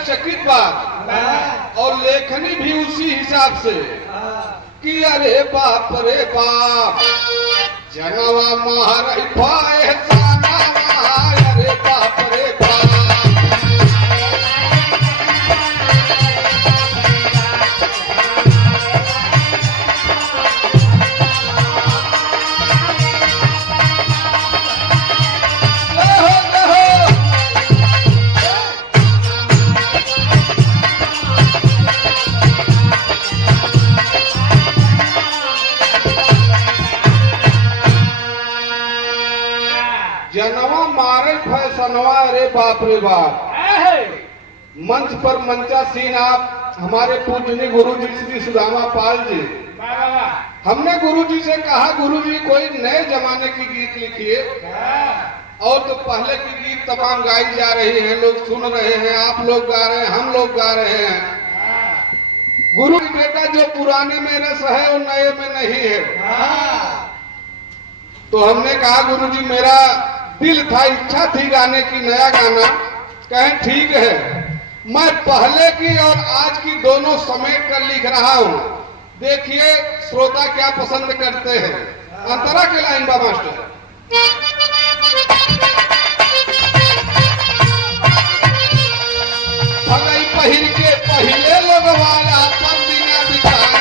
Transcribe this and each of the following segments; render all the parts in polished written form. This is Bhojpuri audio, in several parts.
आश्चर्यचकित बात और लेखनी भी उसी हिसाब से कि अरे बाप रे बाप, जनवा मार पाए साना मार, अरे बाप रे बाप। जनवा मारे फैसनवा, अरे बाप रे बाप। मंच पर मंचासीन आप हमारे पूजनीय गुरु जी श्री सुदामा पाल जी, हमने गुरु जी से कहा गुरु जी कोई नए जमाने की गीत लिखिए। और तो पहले की गीत तमाम गाई जा रही है, लोग सुन रहे हैं, आप लोग गा रहे हैं, हम लोग गा रहे हैं। गुरु की बेटा जो पुराने में रस है वो नए में नहीं है। तो हमने कहा गुरु जी मेरा दिल था, इच्छा थी गाने की नया गाना। कहें ठीक है, मैं पहले की और आज की दोनों समेट कर लिख रहा हूं, देखिए श्रोता क्या पसंद करते हैं। अंतरा के लाइन बा मास्टर। भगई पहिर के पहले लोग वाला पर बिना बिछाए,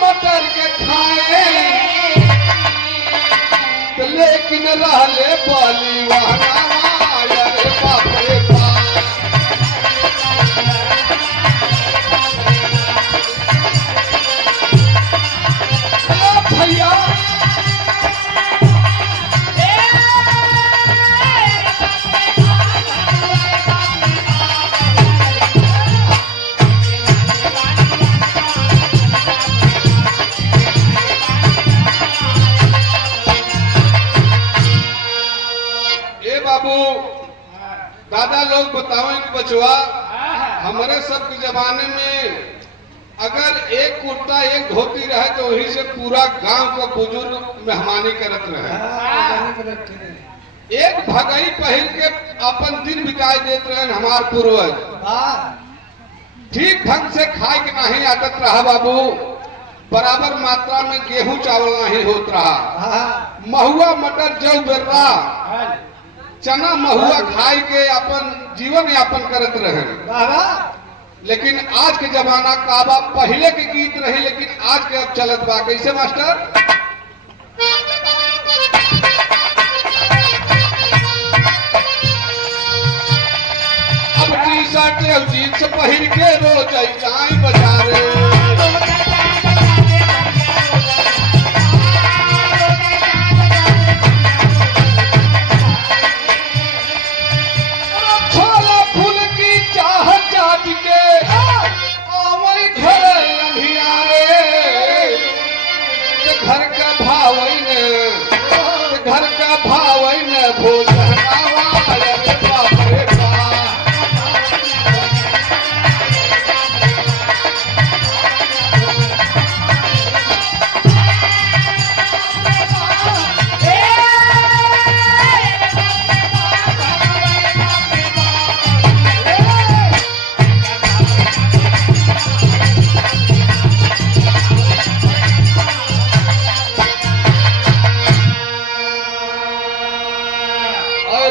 मटर के खाए, लेकिन रहले बलिवाना, अरे बाप रे बाप। भैया बाबू दादा लोग बताओ कि बचवा, हमारे सब के जमाने में अगर एक कुर्ता एक धोती रहे तो वही से पूरा गांव का बुजुर्ग मेहमानी करत रहे। एक भगई पहिर के अपन दिन बिताई देते रहे हमार पूर्वज। ठीक ढंग से खाए के नहीं आदत रहा बाबू, बराबर मात्रा में गेहूं चावल नहीं होत रहा। महुआ मटर जौ बेर्रा चना महुआ खाई के अपन जीवन यापन करत रहे। लेकिन आज के जमाना का बा, पहले के गीत रही लेकिन आज के अब चलत बा। कैसे मास्टर? अब टी शर्ट जींस पहिर के रोज जाए बाजारे, घर का भावई ने भोजन अरे बाप रे बाप।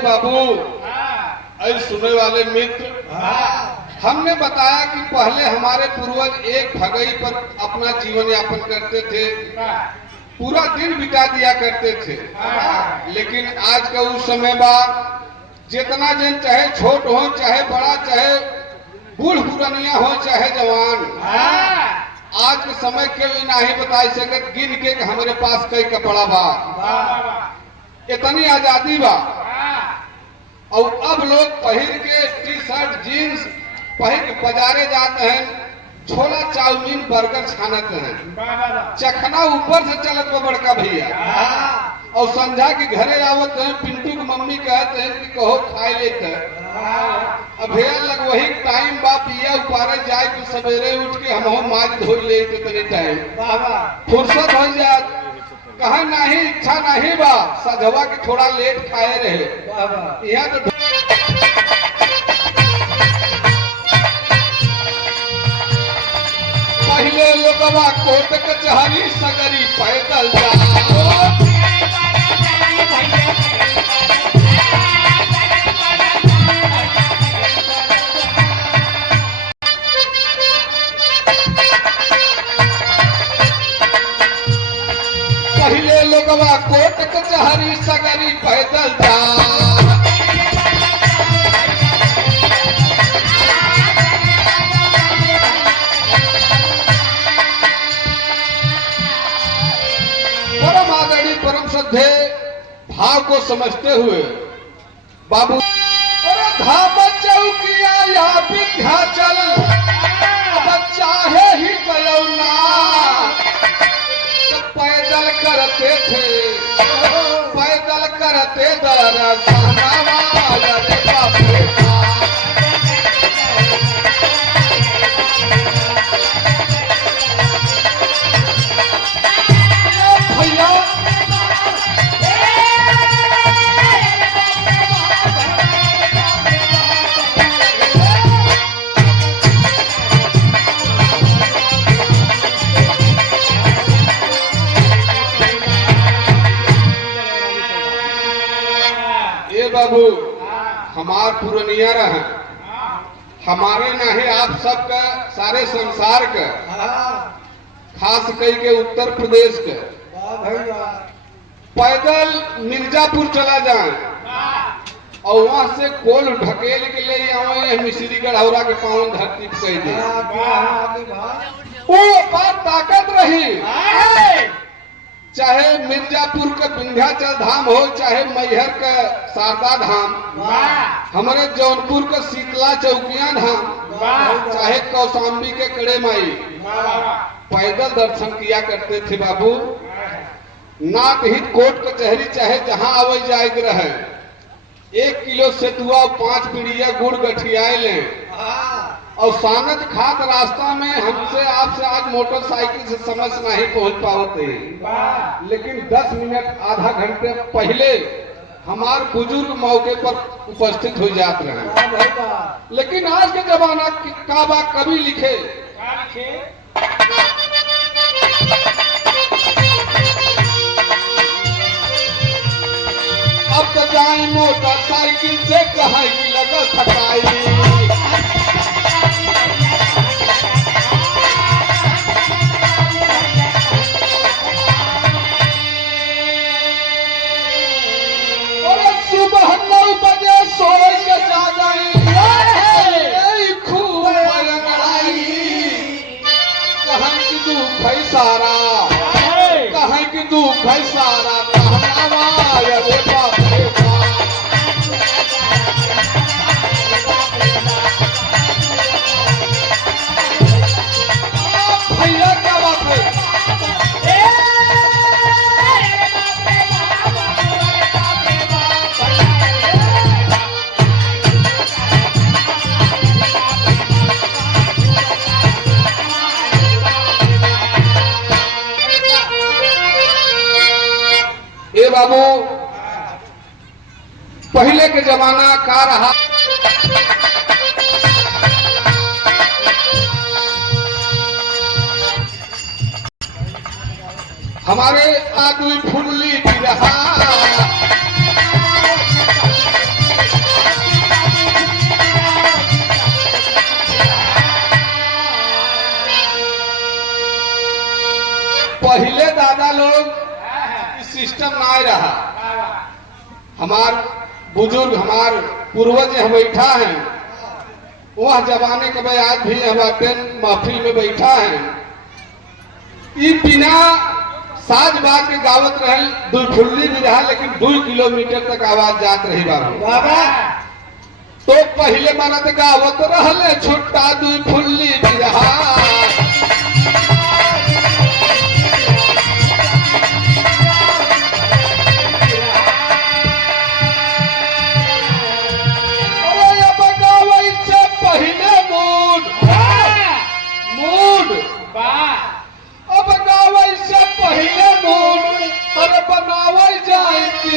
बाबू ऐ सुनने वाले मित्र, हमने बताया कि पहले हमारे पूर्वज एक भगई पर अपना जीवन यापन करते थे, पूरा दिन बिता दिया करते थे। लेकिन आज का उस समय बाद जितना जन चाहे छोट हो चाहे बड़ा, चाहे बूढ़ पुरानिया हो चाहे जवान, आज के समय के भी नहीं बता सकत गिन के हमारे पास कई कपड़ा बा, इतनी आजादी बा। और अब लोग पहिर के टी शर्ट जीन्स पहिर के बाजारे जाते हैं, छोला चाउमीन बर्गर छानते हैं, चखना ऊपर से चलत बा बड़का भैया। और संध्या के घरे आवत हैं, पिंटू की मम्मी कहते हैं कि कहो खाए लेते। अब भैया लग वही टाइम बा पिया उपारे जाए कि सवेरे उठ के हम माज धो ले तनी टाइम फुर्सत हो जाए। कहा नहीं इच्छा नहीं बा सजवा के थोड़ा लेट खाए रहे यहाँ तो पहले लोगवा कोर्ट कचहरी सगरी पैदल जाओ। पहले लोगवा कोर्ट कचहरी सगरी पैदल जाओ। परम आदरणीय परम श्रद्धे भाव को समझते हुए बाबू धाम चौकिया या विंध्याचल चाहे ही कलौना तो पैदल करते थे पैदल करते दरसना रे बाप रे भैया बाबू हमार पुरनिया रहे हमारे नहीं आप सबका सारे संसार का खास करके उत्तर प्रदेश के पैदल मिर्जापुर चला जाए और वहां से कोल ढकेल के ले आवे मिश्री गढ़ौरा के पावन धरती पे कह दे वो बात ताकत रही। चाहे मिर्जापुर का विंध्याचल धाम हो चाहे मैहर का शारदा धाम हमारे जौनपुर का शीतला चौकिया धाम चाहे कौशाम्बी के कड़े माई पैदल दर्शन किया करते थे बाबू। नाथ हित कोर्ट कचहरी चाहे जहां आवे जाए रहे 1 किलो सेतुआ 5 पीड़िया गुड़ गठियाए ले और सानत खात रास्ता में हमसे आपसे आज मोटरसाइकिल से समझ नहीं पहुंच पाते लेकिन 10 मिनट आधा घंटे पहले हमारे बुजुर्ग मौके पर उपस्थित हो जाते रहे। लेकिन आज के जमाना का बात कभी लिखे अब तो जाए मोटरसाइकिल से कहीं की लगल थकाई सुबह 9 बजे सोए के जागई खूब अंगड़ाई कहीं की दुख है सारा कहीं की दुख है सारा कहनावा रे बाप रे भैया क्या बात है बाबू पहले के जमाना का रहा हमारे आदमी फुल्ली भी रहा पहले दादा लोग सिस्टम ना रहा हमार बुजुर्ग हमार पूर्वज हम बैठा हैं वह जमाने के भाई आज भी हमारे महफिल में बैठा है ये बिना साज बाज के गावत रहे दुलफुल्ली भी रहा लेकिन 2 किलोमीटर तक आवाज जात रही बाबा तो पहले मरद गावत रहले छोटा दुलफुल्ली भी रहा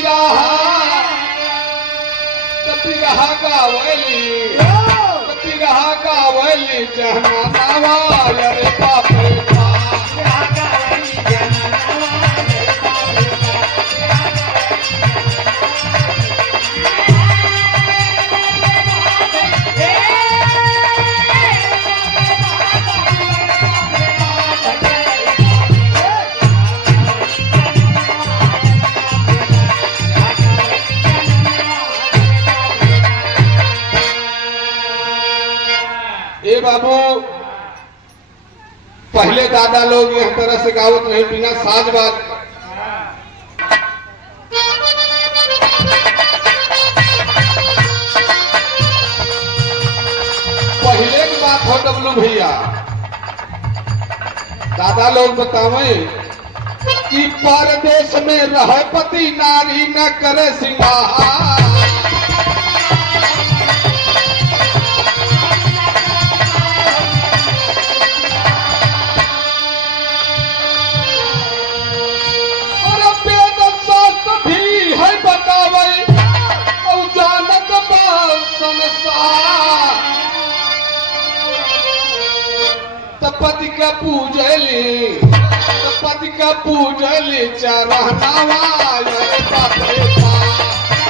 बिरहा बिरहा गावली बिरहा गावली जहनावा अरे बाप रे बाबू पहले दादा लोग यह तरह से गावत नहीं बिना साज बाज पहले की बात हो डब्लू भैया दादा लोग बतावे कि परदेश में रह पति नारी न करे सिंगार पति का पूजली पति का पूजली चरहनावा अरे बाप रे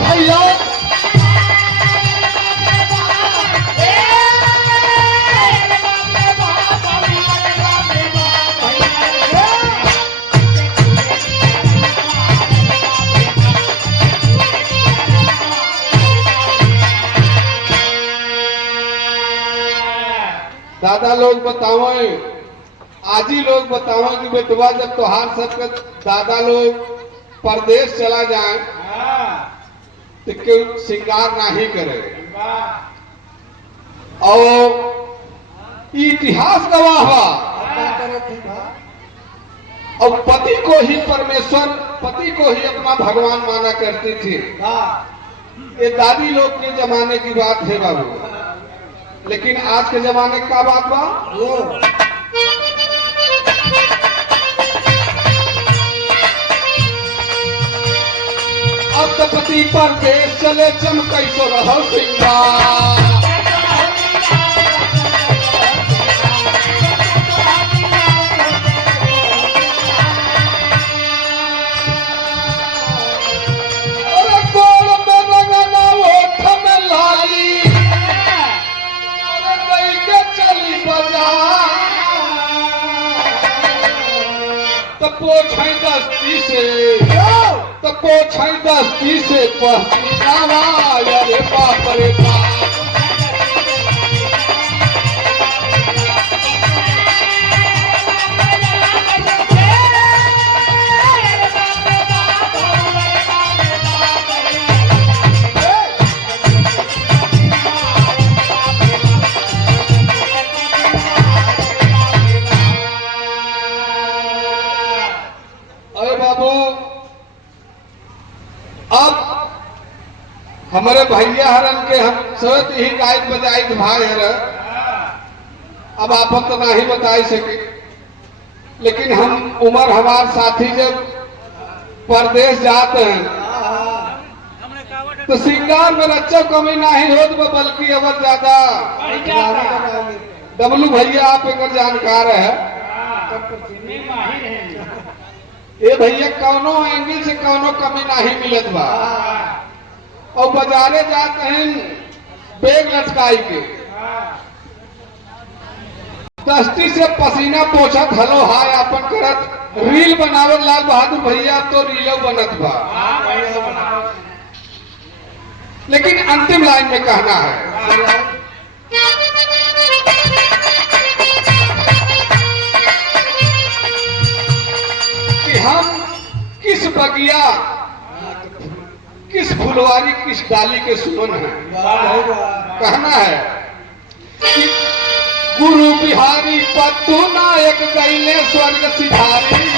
भैया दादा लोग बतावे आजी लोग बतावे कि बेटवा जब त्योहार सबके दादा लोग परदेश चला जाए तो क्यों श्रृंगार नहीं करे और इतिहास गवाह हुआ और पति को ही परमेश्वर पति को ही अपना भगवान माना करती थी। ये दादी लोग के जमाने की बात है बाबू, लेकिन आज के जमाने का बात बा अब तो पति परदेश चले चमकैसो रहो सिंगार पोछाई दस्ती से पहनावा अरे बाप रे बाप हमारे भैया हरन के हम सोच ही गायक बजाई भाई हर अब आप तो नहीं बताई सके, लेकिन हम उम्र हमारे साथी जब परदेश जाते हैं तो श्रृंगार में रच्चा कमी नहीं होत बल्कि अवर ज्यादा। डब्लू भैया आप एक जानकार है ये भैया कौनो एंगल से कौनो कमी नहीं मिलत बा और बाजारे जाते हैं बैग लटकाई के दस्ती से पसीना पोछत हलो हाय अपन करत रील बनावे लाल बहादुर भैया तो रीलो बनत बा, लेकिन अंतिम लाइन में कहना है कि हम किस बगिया किस फुलवारी किस डाली के सुमन है। कहना है कि गुरु बिहारी पत्तू नायक गईले स्वर्ग सिधारी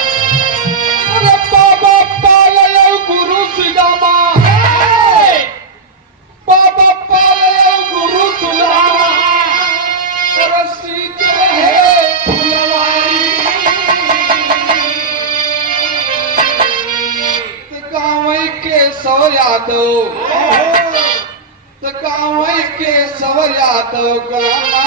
अरे बाबा पाल गुरु सिदा के सव यादव, तो गाँव के सव यादव गाना